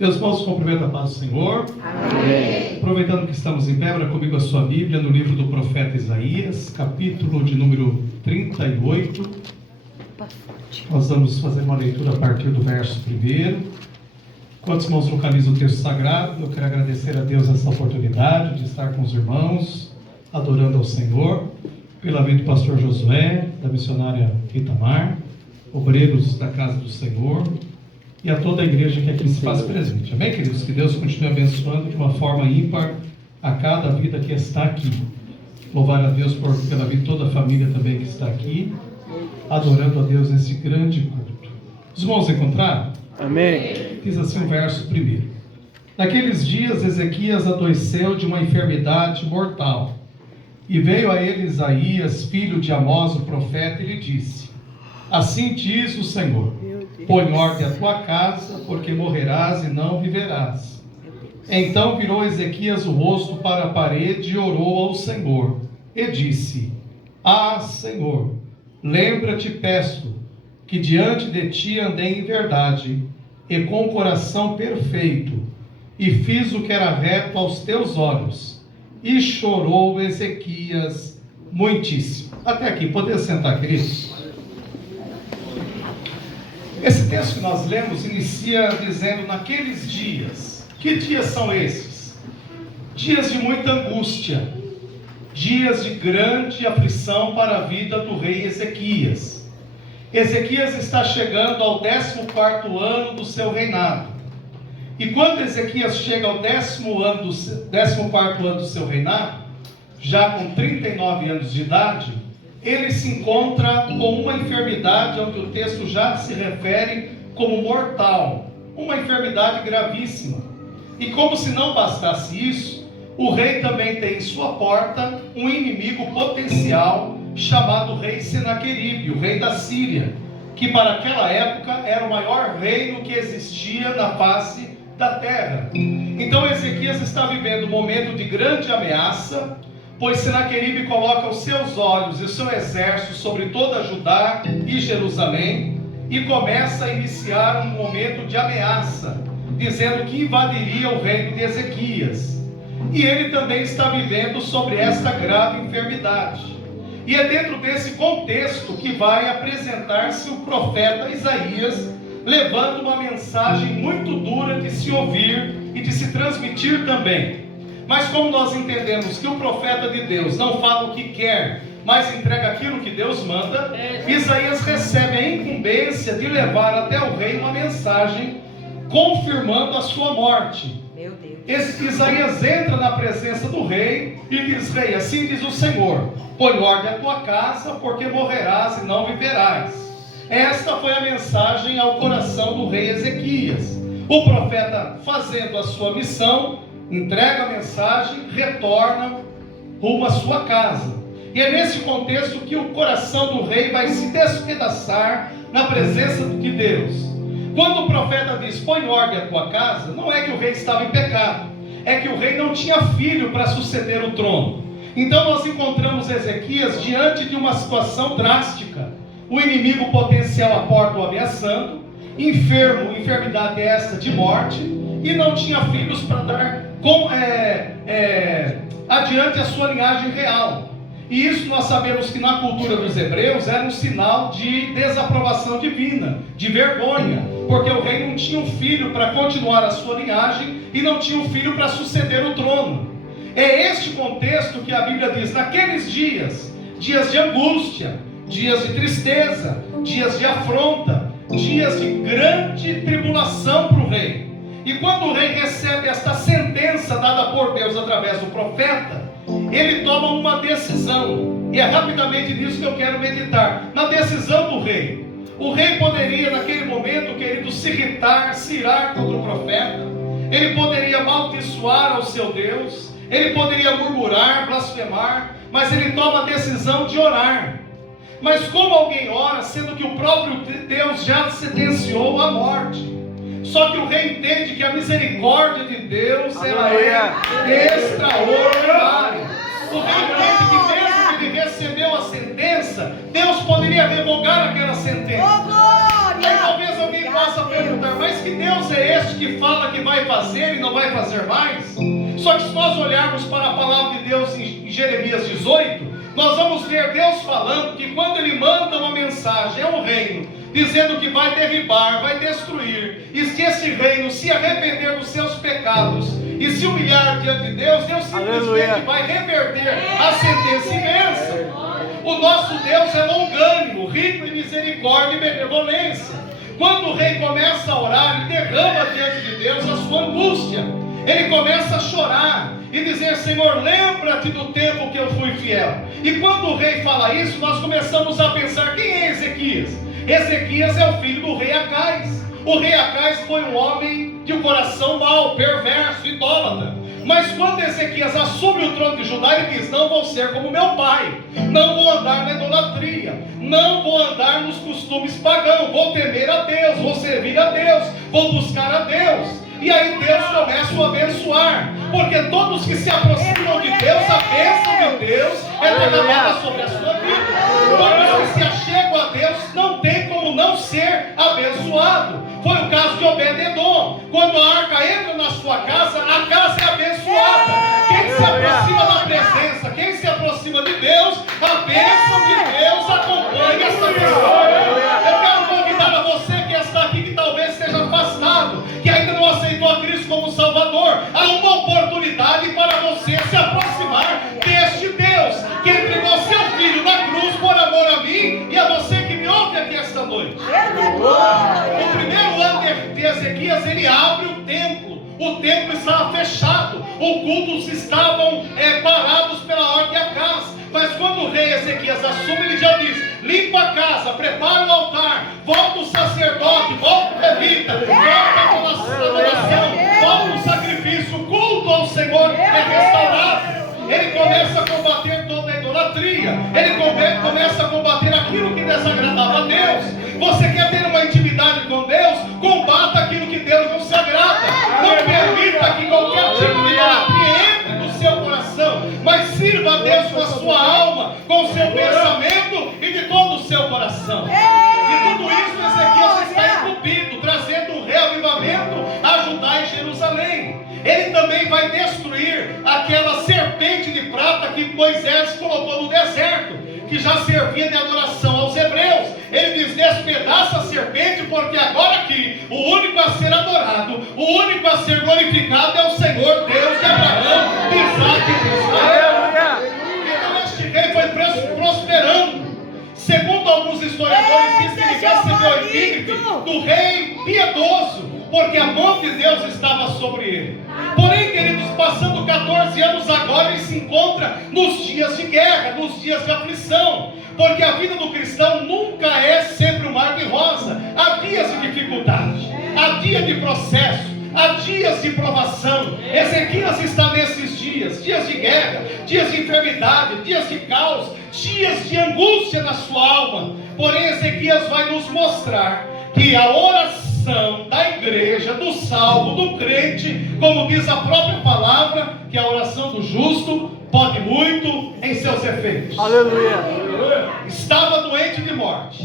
Meus irmãos, cumprimento a paz do Senhor. Amém. Aproveitando que estamos em pé, abra comigo a sua Bíblia no livro do profeta Isaías, capítulo de número 38. Nós vamos fazer uma leitura a partir do verso 1. Enquanto os irmãos localizam o texto sagrado, eu quero agradecer a Deus essa oportunidade de estar com os irmãos, adorando ao Senhor, pela vida do pastor Josué, da missionária Itamar, obreiros da casa do Senhor, e a toda a igreja que aqui se faz presente. Amém, queridos? Que Deus continue abençoando de uma forma ímpar a cada vida que está aqui. Louvar a Deus pela vida de toda a família também que está aqui, adorando a Deus nesse grande culto. Os irmãos encontraram? Amém. Diz assim o verso 1. Naqueles dias Ezequias adoeceu de uma enfermidade mortal, e veio a ele Isaías, filho de Amós, o profeta, e lhe disse: Assim diz o Senhor: põe ordem à tua casa, porque morrerás e não viverás. Então virou Ezequias o rosto para a parede e orou ao Senhor, e disse: Ah, Senhor, lembra-te, peço, que diante de ti andei em verdade, e com coração perfeito, e fiz o que era reto aos teus olhos. E chorou Ezequias muitíssimo. Até aqui, poder sentar, queridos? Esse texto que nós lemos inicia dizendo: naqueles dias. Que dias são esses? Dias de muita angústia, dias de grande aflição para a vida do rei Ezequias. Ezequias está chegando ao 14º ano do seu reinado. E quando Ezequias chega ao 14º ano do seu reinado, já com 39 anos de idade, ele se encontra com uma enfermidade onde o texto já se refere como mortal, uma enfermidade gravíssima. E como se não bastasse isso, o rei também tem em sua porta um inimigo potencial chamado rei Senaqueribe, o rei da Síria, que para aquela época era o maior reino que existia na face da terra. Então Ezequias está vivendo um momento de grande ameaça, pois Senaqueribe coloca os seus olhos e o seu exército sobre toda Judá e Jerusalém e começa a iniciar um momento de ameaça, dizendo que invadiria o reino de Ezequias. E ele também está vivendo sobre esta grave enfermidade. E é dentro desse contexto que vai apresentar-se o profeta Isaías, levando uma mensagem muito dura de se ouvir e de se transmitir também. Mas como nós entendemos que o profeta de Deus não fala o que quer, mas entrega aquilo que Deus manda, Isaías recebe a incumbência de levar até o rei uma mensagem confirmando a sua morte. Meu Deus. Isaías entra na presença do rei e diz: Rei, assim diz o Senhor: põe ordem à tua casa, porque morrerás e não viverás. Esta foi a mensagem ao coração do rei Ezequias. O profeta, fazendo a sua missão, entrega a mensagem, retorna rumo à sua casa. E é nesse contexto que o coração do rei vai se despedaçar na presença de Deus. Quando o profeta diz: põe ordem à tua casa, não é que o rei estava em pecado, é que o rei não tinha filho para suceder o trono. Então nós encontramos Ezequias diante de uma situação drástica. O inimigo potencial à porta o ameaçando, enfermo, enfermidade esta de morte, e não tinha filhos para dar adiante a sua linhagem real. E isso nós sabemos que na cultura dos hebreus era um sinal de desaprovação divina, de vergonha, porque o rei não tinha um filho para continuar a sua linhagem e não tinha um filho para suceder o trono. É este contexto que a Bíblia diz: naqueles dias, dias de angústia, dias de tristeza, dias de afronta, dias de grande tribulação para o rei. E quando o rei recebe esta sentença dada por Deus através do profeta, ele toma uma decisão, e é rapidamente nisso que eu quero meditar, na decisão do rei. O rei poderia naquele momento, querido, se irritar, se irar contra o profeta, ele poderia amaldiçoar ao seu Deus, ele poderia murmurar, blasfemar, mas ele toma a decisão de orar. Mas como alguém ora, sendo que o próprio Deus já sentenciou a morte? Só que o rei entende que a misericórdia de Deus, ela é extraordinária. O rei entende que mesmo que ele recebeu a sentença, Deus poderia revogar aquela sentença. Aí talvez alguém possa perguntar: mas que Deus é este parece que fala que vai fazer e não vai fazer mais. Só que se nós olharmos para a palavra de Deus em Jeremias 18, nós vamos ver Deus falando que quando Ele manda uma mensagem ao reino, dizendo que vai derribar, vai destruir, e se esse reino se arrepender dos seus pecados e se humilhar diante de Deus, Deus simplesmente vai reverter a sentença imensa. O nosso Deus é longânimo, rico em misericórdia e benevolência. Quando o rei começa a orar, ele derrama diante de Deus a sua angústia. Ele começa a chorar e dizer: Senhor, lembra-te do tempo que eu fui fiel. E quando o rei fala isso, nós começamos a pensar: quem é Ezequias? Ezequias é o filho do rei Acais. O rei Acais foi um homem de um coração mau, perverso, idólatra. Mas quando Ezequias assume o trono de Judá, ele diz: não vou ser como meu pai, não vou andar na idolatria, não vou andar nos costumes pagãos, vou temer a Deus, vou servir a Deus, vou buscar a Deus. E aí Deus começa a abençoar, porque todos que se aproximam de Deus, a bênção de Deus é derramada sobre a sua vida. Todos que se achegam a Deus não tem como não ser abençoado. Foi o caso de Obed-edom. Quando a arca entra na sua casa, a casa é abençoada. Quem se aproxima da presença, quem se aproxima de Deus, a bênção de Deus acompanha essa pessoa. Eu quero convidar a você que está aqui, que talvez esteja afastado, que ainda não aceitou a Cristo como Salvador. Há uma oportunidade para você se aproximar deste Deus que entregou seu Filho na cruz por amor a mim e a você que me ouve aqui esta noite. No primeiro ano de Ezequias, ele abre o templo. O templo estava fechado, os cultos estavam parados pela ordem de Acás. Mas quando o rei Ezequias assume, ele já diz: limpa a casa, prepara o altar, volta o sacerdote, volta o levita, volta a adoração, volta o sacrifício, o culto ao Senhor é restaurado. Ele começa a combater toda a idolatria, ele começa a combater aquilo que desagradava a Deus. Você quer ter uma intimidade com Deus? Combata aquilo que Deus não se agrada. Não permita que qualquer tipo de idolatria entre no seu coração, mas sirva a Deus com a sua alma, com o seu pensamento e de todo o seu coração. E tudo isso Ezequias está incumbido, trazendo um reavivamento a Judá e Jerusalém. Ele também vai destruir aquela serpente de prata que Moisés colocou no deserto, que já servia de adoração aos hebreus. Ele diz: despedaça a serpente, porque agora aqui o único a ser adorado, o único a ser glorificado é o Senhor Deus de Abraão, de Isaac e de Israel. Então este rei foi prosperando. Segundo alguns historiadores, diz que ele recebeu o epígrafe do rei piedoso, porque a mão de Deus estava sobre ele. Porém, queridos, passando 14 anos agora, ele se encontra nos dias de guerra, nos dias de aflição, porque a vida do cristão nunca é sempre um mar de rosa. Há dias de dificuldade, há dias de processo, há dias de provação. Ezequias está nesses dias de guerra, dias de enfermidade, dias de caos, dias de angústia na sua alma. Porém, Ezequias vai nos mostrar que a oração da igreja, do salvo, do crente, como diz a própria palavra, que a oração do justo pode muito em seus efeitos. Aleluia. Estava doente de morte,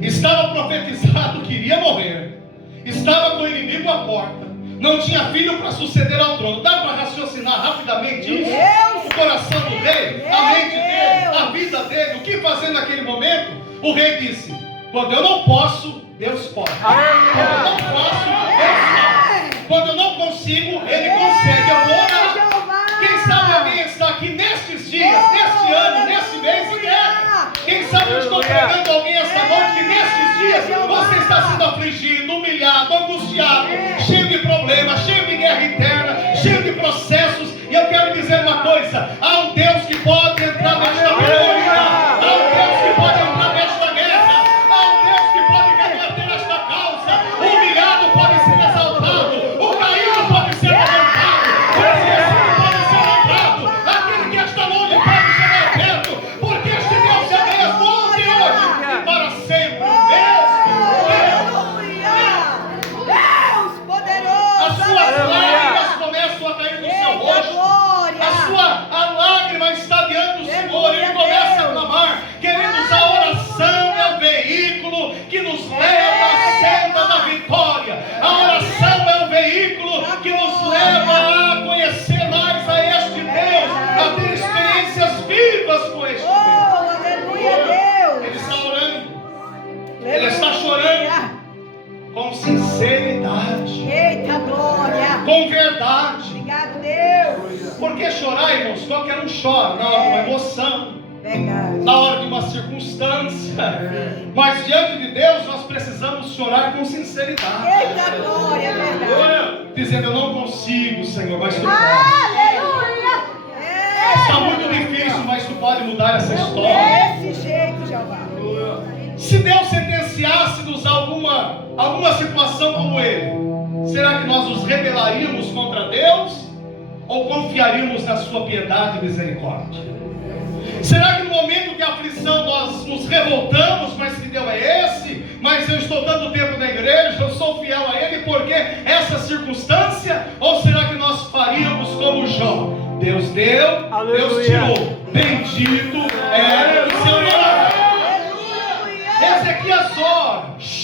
estava profetizado que iria morrer, estava com o inimigo à porta, não tinha filho para suceder ao trono. Dá para raciocinar rapidamente isso? O coração do rei, a mente dele, a vida dele, o que fazer naquele momento? O rei disse: quando eu não posso, Deus pode. Quando eu não posso, Deus faz. Quando eu não consigo, Ele consegue. Eu vou orar. Quem sabe alguém está aqui nestes dias, neste ano, neste mês de guerra. Quem sabe eu estou pregando alguém esta noite que nestes dias você está sendo afligido, humilhado, angustiado, cheio de problemas, cheio de guerra interna, cheio de processos. E eu quero dizer uma coisa: há um Deus que pode entrar nesta glória, há um Deus que pode entrar nesta guerra, há um Deus que pode reverter esta causa. O humilhado pode ser exaltado, o caído pode ser levantado, o esquecido pode ser lembrado, aquele que está longe pode chegar perto, porque este Deus é mesmo, ontem, hoje e para sempre. Deus poderoso. As suas lágrimas começam a cair no seu rosto. A lágrima está sinceridade, Eita glória. com verdade. Obrigado, Deus. Porque chorar, irmãos, qualquer um chora na hora de uma emoção, Verdade. na hora de uma circunstância. Mas diante de Deus nós precisamos chorar com sinceridade. Eita glória, verdade. Dizendo, eu não consigo, Senhor, mas tu podes. Aleluia. Está muito difícil, mas tu pode mudar essa história. Desse jeito, Jeová. Se Deus sentenciasse-nos alguma situação como ele, será que nós nos rebelaríamos contra Deus? Ou confiaríamos na sua piedade e misericórdia? Será que no momento de aflição nós nos revoltamos, mas que Deus é esse? Mas eu estou tanto tempo na igreja, eu sou fiel a Ele porque essa circunstância? Ou será que nós faríamos como Jó? Deus deu, Aleluia. Deus tirou. Bendito é o seu nome. Ezequias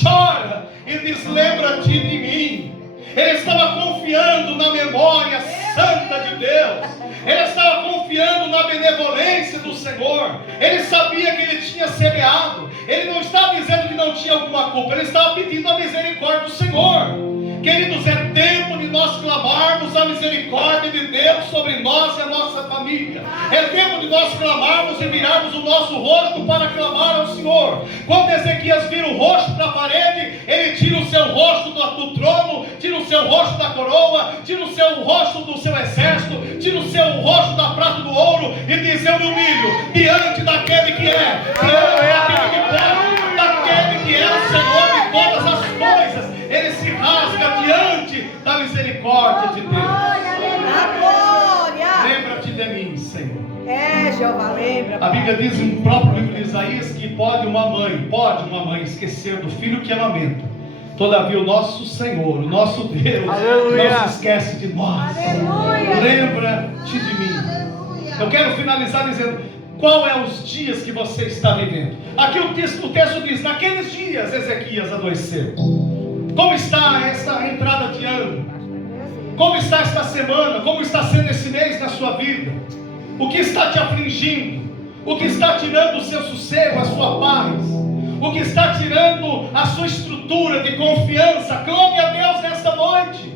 chora e diz, lembra-te de mim. Ele estava confiando na memória santa de Deus. Ele estava confiando na benevolência do Senhor. Ele sabia que ele tinha semeado. Ele não estava dizendo que não tinha alguma culpa. Ele estava pedindo a misericórdia do Senhor. Queridos, é tempo de nós clamarmos a misericórdia de Deus sobre nós e a nossa família. É tempo de nós clamarmos e virarmos o nosso rosto para clamar ao Senhor. Quando Ezequias vira o rosto para a parede, ele tira o seu rosto do trono, tira o seu rosto da coroa, tira o seu rosto do seu exército, tira o seu rosto da prata e do ouro e diz, eu me humilho diante daquele que é, daquele que pode, daquele que é o Senhor de todas as coisas. Ele se rasga diante da misericórdia de Deus. A glória. Lembra-te de mim, Senhor. É, Jeová, lembra. A Bíblia diz no próprio livro de Isaías que pode uma mãe esquecer do filho que amamenta. Todavia o nosso Senhor, o nosso Deus, Aleluia. não se esquece de nós. Aleluia. Lembra-te de mim. Eu quero finalizar dizendo, qual é os dias que você está vivendo? Aqui o texto diz, naqueles dias Ezequias adoeceu. Como está esta entrada de ano? Como está esta semana? Como está sendo esse mês na sua vida? O que está te afligindo? O que está tirando o seu sossego, a sua paz? O que está tirando a sua estrutura de confiança? Clame a Deus nesta noite.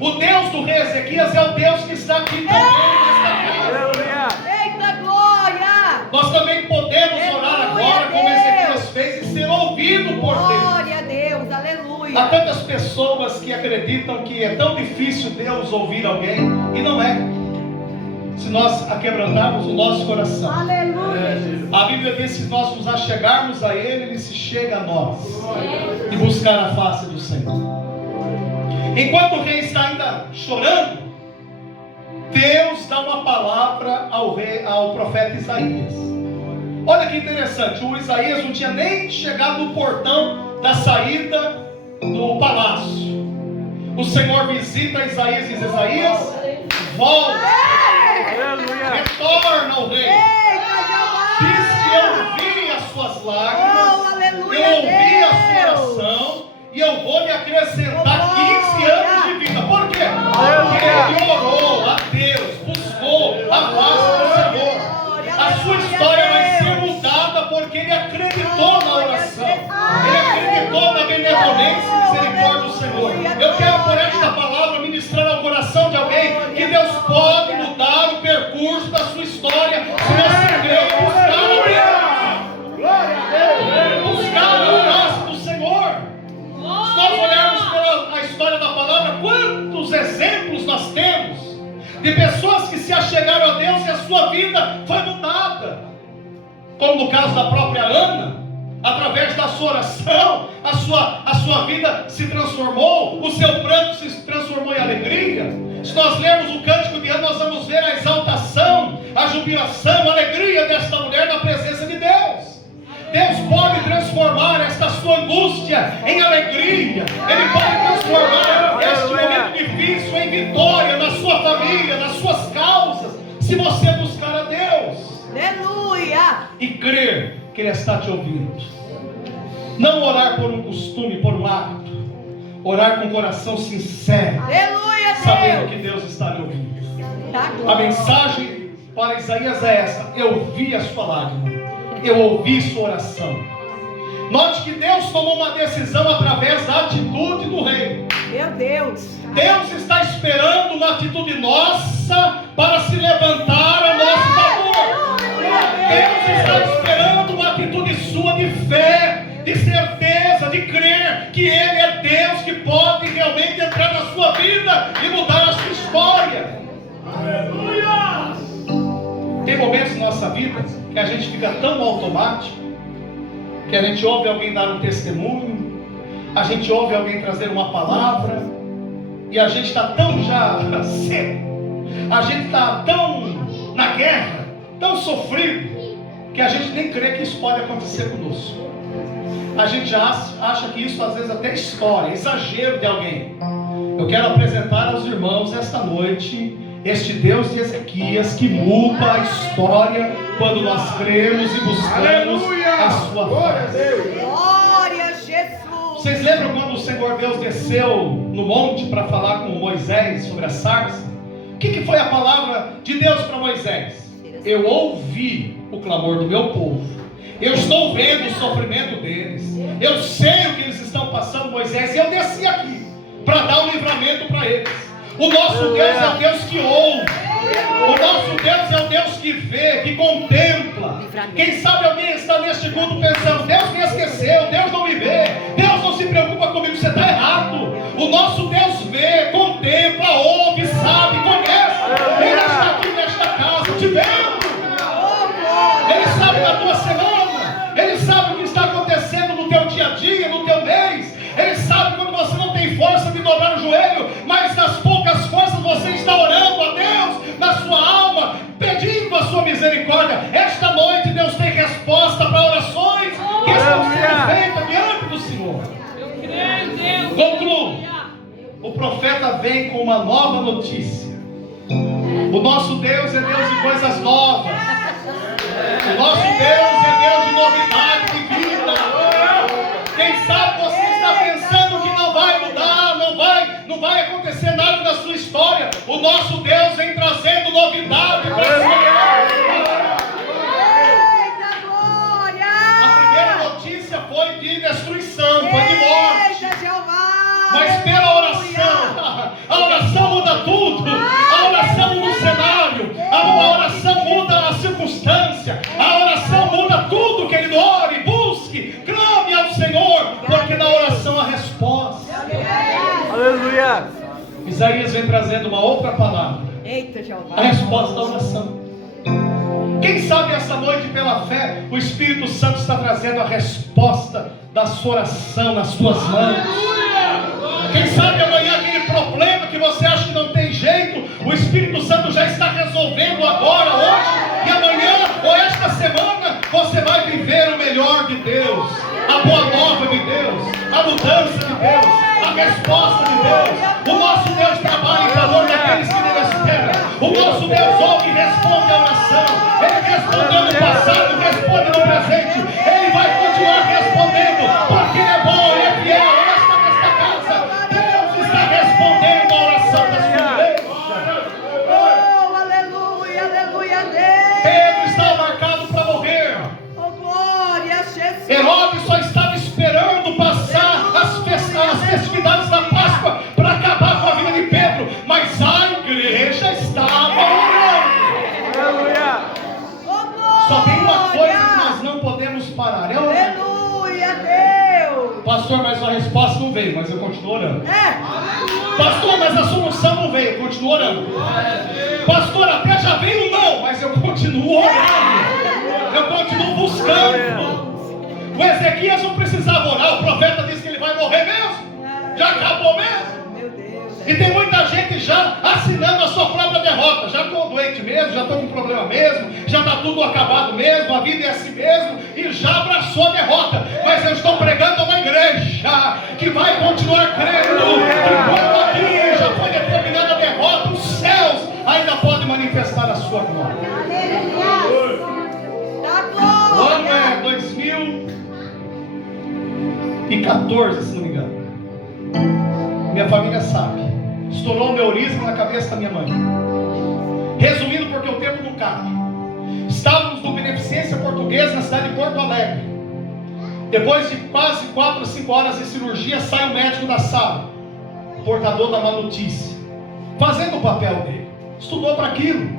O Deus do rei Ezequias é o Deus que está aqui também nesta casa. Eita glória. Nós também podemos orar agora como Ezequias fez e ser ouvido por Deus. Glória a Deus, aleluia. Há tantas pessoas que acreditam que é tão difícil Deus ouvir alguém, e não é. Se nós aquebrantarmos o nosso coração, Aleluia. a Bíblia diz que se nós nos achegarmos a Ele, Ele se chega a nós, e buscar a face do Senhor. Enquanto o rei está ainda chorando, Deus dá uma palavra ao profeta Isaías. Olha que interessante, o Isaías não tinha nem chegado no portão da saída do palácio. O Senhor visita Isaías e diz, Isaías, volta, retorna ao rei. Diz que eu vi as suas lágrimas, eu ouvi a sua oração, e eu vou lhe acrescentar 15 anos de vida. Por quê? Porque ele orou a Deus, buscou a face do Senhor. A sua história vai ser mudada porque ele acreditou na oração. Ele acreditou na benevolência e misericórdia do Senhor. Eu quero por esta palavra ministrar ao coração de alguém que Deus pode mudar o percurso da sua história se você crer e buscar a face do Senhor. Se nós olharmos pela história da palavra, quantos exemplos nós temos de pessoas que se achegaram a Deus e a sua vida foi mudada, como no caso da própria Ana. Através da sua oração, a sua vida se transformou, o seu pranto se transformou em alegria. Se nós lermos o cântico de Ana, nós vamos ver a exaltação, a jubilação, a alegria desta mulher na presença de Deus. Deus pode transformar esta sua angústia em alegria. Ele pode transformar este momento difícil em vitória na sua família, nas suas causas, se você buscar a Deus. Aleluia. E crer que Ele está te ouvindo. Não orar por um costume, por um hábito. Orar com o coração sincero, Aleluia, sabendo Deus. que Deus está lhe ouvindo. Tá A glória. mensagem para Isaías é essa: eu vi a sua lágrima, eu ouvi sua oração. Note que Deus tomou uma decisão através da atitude do rei. Deus. Deus está esperando uma atitude nossa para se levantar a nosso favor. Deus está esperando uma atitude sua de fé, de certeza, de crer que Ele é Deus que pode realmente entrar na sua vida e mudar a sua história. Aleluia! Tem momentos na nossa vida que a gente fica tão automático, que a gente ouve alguém dar um testemunho, a gente ouve alguém trazer uma palavra, e a gente está tão já seco, a gente está tão na guerra, tão sofrido, que a gente nem crê que isso pode acontecer conosco. A gente acha que isso às vezes até é história, exagero de alguém. Eu quero apresentar aos irmãos esta noite este Deus de Ezequias que muda a história quando nós cremos e buscamos a sua face. Glória a Jesus. Vocês lembram quando o Senhor Deus desceu no monte para falar com Moisés sobre a sarça? O que foi a palavra de Deus para Moisés? Eu ouvi o clamor do meu povo. Eu estou vendo o sofrimento deles. Eu sei o que eles estão passando, Moisés. E eu desci aqui para dar um livramento para eles. O nosso Deus é o Deus que ouve. O nosso Deus é o Deus que vê, que contempla. Quem sabe alguém está neste culto pensando: Deus me esqueceu, Deus não me vê, Deus não se preocupa comigo. Você está errado. O nosso Deus vê, contempla, ouve, sabe, conhece. Ele está aqui nesta casa te vendo. Ele sabe da tua semana. Ele sabe o que está acontecendo no teu dia a dia, no teu mês. Ele sabe quando você não tem força de dobrar o joelho, mas nas poucas forças você está orando a Deus, na sua alma, pedindo a sua misericórdia. Esta noite Deus tem resposta para orações que estão sendo feitas diante do Senhor. Concluo. O profeta vem com uma nova notícia. O nosso Deus é Deus de coisas novas. O nosso Deus é Deus de novidade de vida. Quem sabe você está pensando que não vai mudar, não vai acontecer nada na sua história. O nosso Deus vem trazendo novidade para a sua vida. Eita glória! A primeira notícia foi de destruição, foi de morte. Eita Jeová! Mas pela oração, a oração muda tudo. A oração muda o cenário. A oração muda a circunstância. A oração muda tudo, querido. Ore, busque, clame ao Senhor, porque na oração há resposta. Aleluia. Isaías vem trazendo uma outra palavra. Eita Jeová! A resposta da oração. Quem sabe essa noite pela fé o Espírito Santo está trazendo a resposta da sua oração nas suas mãos. Quem sabe amanhã aquele problema que você acha que não tem jeito, o Espírito Santo já está resolvendo agora, hoje e amanhã, ou esta semana, você vai viver o melhor de Deus, a boa nova de Deus, a mudança de Deus, a resposta de Deus. O nosso Deus trabalha em favor daqueles que não esperam. O nosso Deus ouve e responde a oração. Ele respondeu no passado, responde no presente. Ele vai continuar respondendo, porque Ele é bom, Ele é fiel. Nesta casa, Deus está respondendo a oração da sua igreja. Oh, aleluia, aleluia, Deus! Pedro está marcado para morrer. Oh, glória a Jesus! Herodes só estava esperando passar as festividades da Páscoa para acabar com a vida de Pedro, mas a igreja estava orando. Aleluia. Oh, glória! Só tem uma coisa que nós não podemos parar, é orar. Aleluia, Deus! Pastor, mas a resposta não veio, mas eu continuo orando. É! Pastor, mas a solução não veio, eu continuo orando. Pastor, até já veio não, mas eu continuo orando. Eu continuo buscando. O Ezequias não precisava orar, o profeta disse que ele vai morrer mesmo. Já acabou mesmo. Meu Deus! E tem muita gente já assinando a sua própria derrota. Já estou doente mesmo, já estou com problema mesmo, já está tudo acabado mesmo, a vida é assim mesmo, e já abraçou a derrota. Mas eu estou pregando a uma igreja que vai continuar crendo que quando aqui já foi determinada a derrota, os céus ainda podem manifestar a sua glória. Da O ano glória! é 2014, se não me engano. Minha família sabe. Estourou um neurisma na cabeça da minha mãe. Resumindo, porque o tempo não cabe. Estávamos no Beneficência Portuguesa, na cidade de Porto Alegre. Depois de quase 4 ou 5 horas de cirurgia, sai o médico da sala. portador da má notícia, fazendo o papel dele, estudou para aquilo.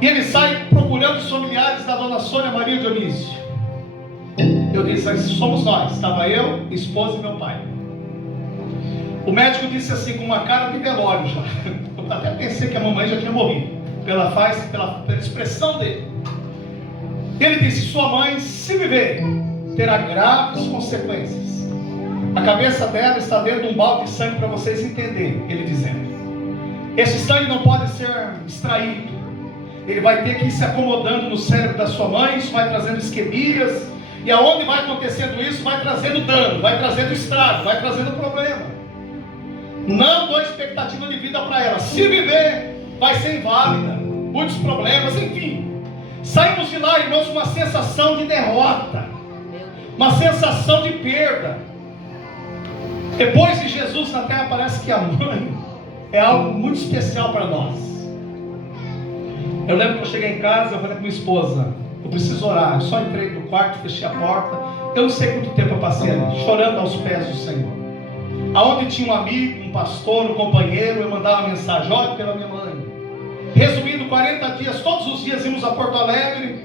E ele sai procurando os familiares da dona Sônia Maria Dionísio. Eu disse, somos nós. Estava eu, minha esposa e meu pai. O médico disse assim, com uma cara de velório já. Eu até pensei que a mamãe já tinha morrido, pela expressão dele. Ele disse, sua mãe, se viver, terá graves consequências. A cabeça dela está dentro de um balde de sangue, para vocês entenderem, ele dizendo. Esse sangue não pode ser extraído. Ele vai ter que ir se acomodando no cérebro da sua mãe, isso vai trazendo isquemias, e aonde vai acontecendo isso, vai trazendo dano, vai trazendo estrago, vai trazendo problema. Não dou expectativa de vida para ela. Se viver, vai ser inválida, muitos problemas, enfim. Saímos de lá, irmãos, com uma sensação de derrota, uma sensação de perda. Depois de Jesus na terra, parece que a mãe é algo muito especial para nós. Eu lembro que eu cheguei em casa, eu falei com minha esposa, eu preciso orar. Eu só entrei no quarto, fechei a porta. Eu não sei quanto tempo eu passei ali, chorando aos pés do Senhor. Aonde tinha um amigo, um pastor, um companheiro, eu mandava uma mensagem, ore pela minha mãe. Resumindo, 40 dias, todos os dias íamos a Porto Alegre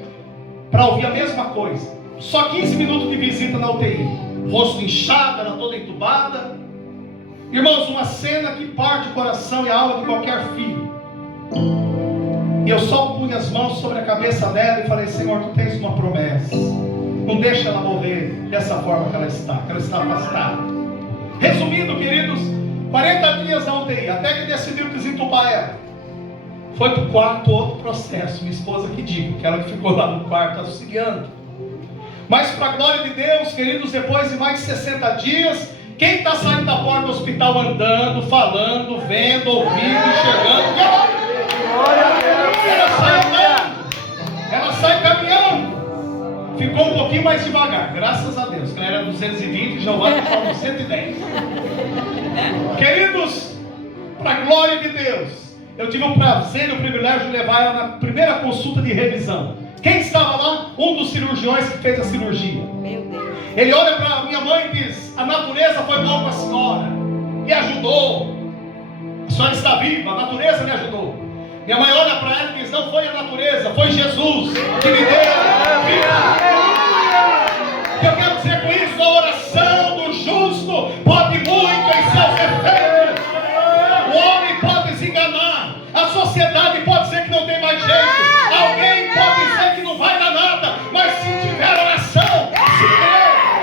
para ouvir a mesma coisa. Só 15 minutos de visita na UTI. Rosto inchado, ela toda entubada. Irmãos, uma cena que parte o coração e a alma de qualquer filho. E eu só punha as mãos sobre a cabeça dela e falei, Senhor, tu tens uma promessa. Não deixa ela morrer dessa forma que ela está afastada. Resumindo, queridos, 40 dias na UTI, até que decidiu desentubar ela. Foi para o quarto, outro processo. Minha esposa que diga, que ela que ficou lá no quarto auxiliando. Mas para a glória de Deus, queridos, depois de mais de 60 dias, quem está saindo da porta do hospital andando, falando, vendo, ouvindo, enxergando? Ela sai andando, ela sai caminhando. Ficou um pouquinho mais devagar, graças a Deus, que ela era 220 e já vai para 110. Queridos, para a glória de Deus, eu tive o prazer e o privilégio de levar ela na primeira consulta de revisão. Quem estava lá? Um dos cirurgiões que fez a cirurgia. Meu Deus. Ele olha para minha mãe e diz, a natureza foi boa com a senhora, me ajudou, a senhora está viva, a natureza me ajudou. Minha mãe olha para ela e diz, não foi a natureza, foi Jesus que me deu vida. O que eu quero dizer com isso? A oração do justo pode muito em seus efeitos. O homem pode se enganar, a sociedade pode dizer que não tem mais jeito, alguém pode dizer que não vai dar nada, mas se tiver oração, se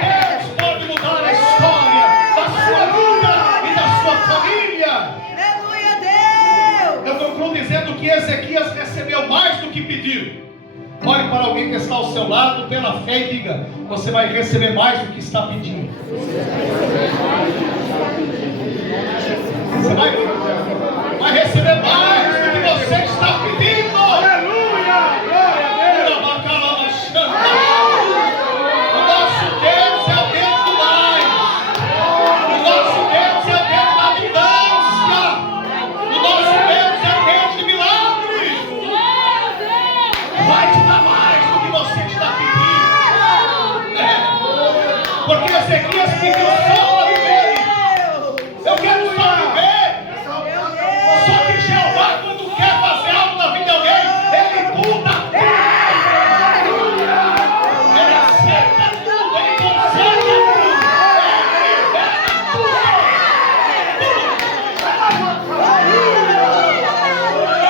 Deus pode mudar a história da sua vida e da sua família. Aleluia, Deus. Eu concluo dizendo que Ezequias recebeu mais do que pediu. Olhe para alguém que está ao seu lado pela fé e diga, você vai receber mais do que está pedindo. Você vai receber mais do que você está pedindo. Aleluia! Glória a Deus! O nosso Deus é o Deus do mais. O nosso Deus é o Deus da abundância. O nosso Deus é o Deus de milagres. Vai te dar mais do que você está pedindo. Porque Ezequias pediu só para viver. Eu quero só viver. Só que Jeová, quando quer fazer algo na vida de alguém, ele muda tudo. Ele acerta tudo, ele conserta tudo. Ele libera tudo.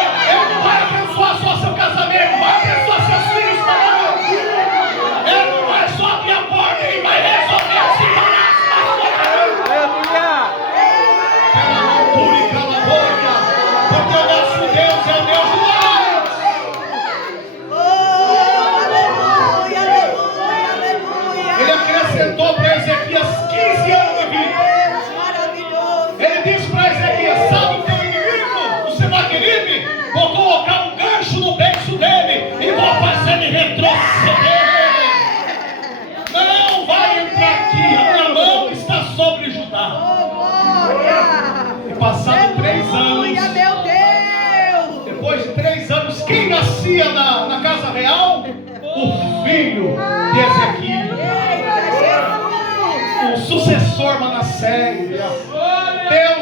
Ele não vai abençoar só seu casamento, vai abençoar seus filhos também. Ele não vai só abrir a porta, ele vai resolver as situações. Aleluia! Porque o nosso Deus é o Deus do mais. Oh, aleluia, aleluia, aleluia. Ele acrescentou para Ezequias 15 anos de vida. Deus maravilhoso. Ele disse para Ezequias, sabe o teu inimigo, o Senaqueribe? Vou colocar um gancho no beiço dele e vou fazer ele retroceder. Não vai entrar aqui, a minha mão está sobre Judá. Oh, glória. E passado 3 Aleluia, anos, meu Deus. depois de 3 anos, quem nascia na casa real? O filho de Ezequias, Eita, Jesus. o sucessor Manassés. Deus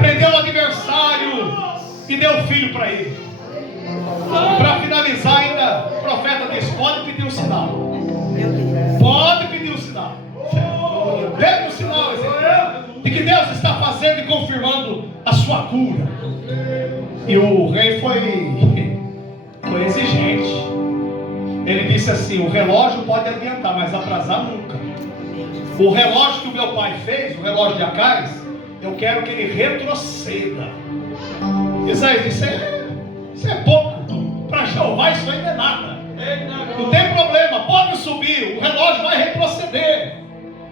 Repreendeu o adversário e deu filho para ele. Para finalizar ainda, o profeta diz: pode pedir um sinal. Pode pedir um sinal. Dê um sinal de que Deus está fazendo e confirmando a sua cura. E o rei foi exigente. Ele disse assim: o relógio pode adiantar, mas atrasar nunca. O relógio que o meu pai fez, o relógio de Acais, eu quero que ele retroceda. Isaías disse: isso é pouco. Para Jeová isso ainda é nada. Não tem problema, pode subir, o relógio vai retroceder.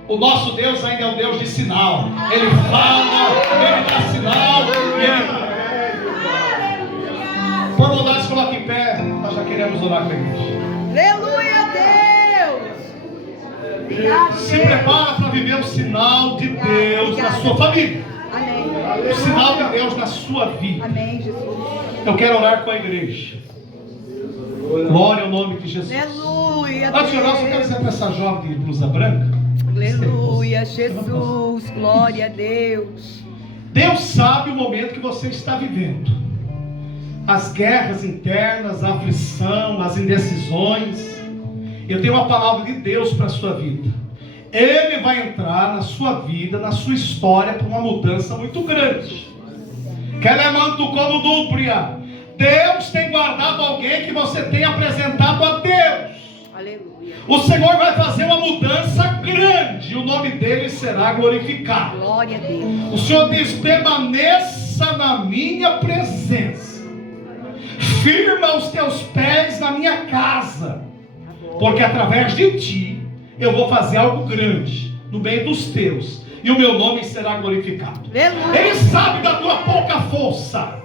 O nosso Deus ainda é um Deus de sinal. Ele fala, ele dá sinal. Por bondade, se coloque em pé. Nós já queremos orar com a igreja. Aleluia, Deus. Se prepara para viver o sinal de Deus na sua família. Amém. O sinal de Deus na sua vida. Amém, Jesus. Eu quero orar com a igreja. Glória ao nome de Jesus. Aleluia, Antes de orar, eu só quero dizer para essa jovem de blusa branca. Aleluia, Jesus. Glória a Deus. Deus sabe o momento que você está vivendo. As guerras internas, a aflição, as indecisões. Eu tenho uma palavra de Deus para a sua vida. Ele vai entrar na sua vida, na sua história, para uma mudança muito grande. Deus tem guardado alguém que você tem apresentado a Deus. Aleluia. O Senhor vai fazer uma mudança grande. O nome dele será glorificado. Glória a Deus. O Senhor diz: permaneça na minha presença. Firma os teus pés na minha casa. Porque através de ti eu vou fazer algo grande no meio dos teus. E o meu nome será glorificado. Aleluia. Ele sabe da tua pouca força.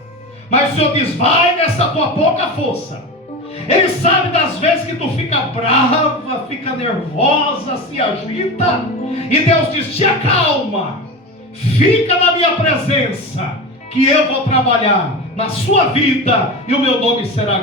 Mas o Senhor diz: vai nessa tua pouca força. Ele sabe das vezes que tu fica brava, fica nervosa, se agita. E Deus diz: te acalma. Fica na minha presença, que eu vou trabalhar na sua vida. E o meu nome será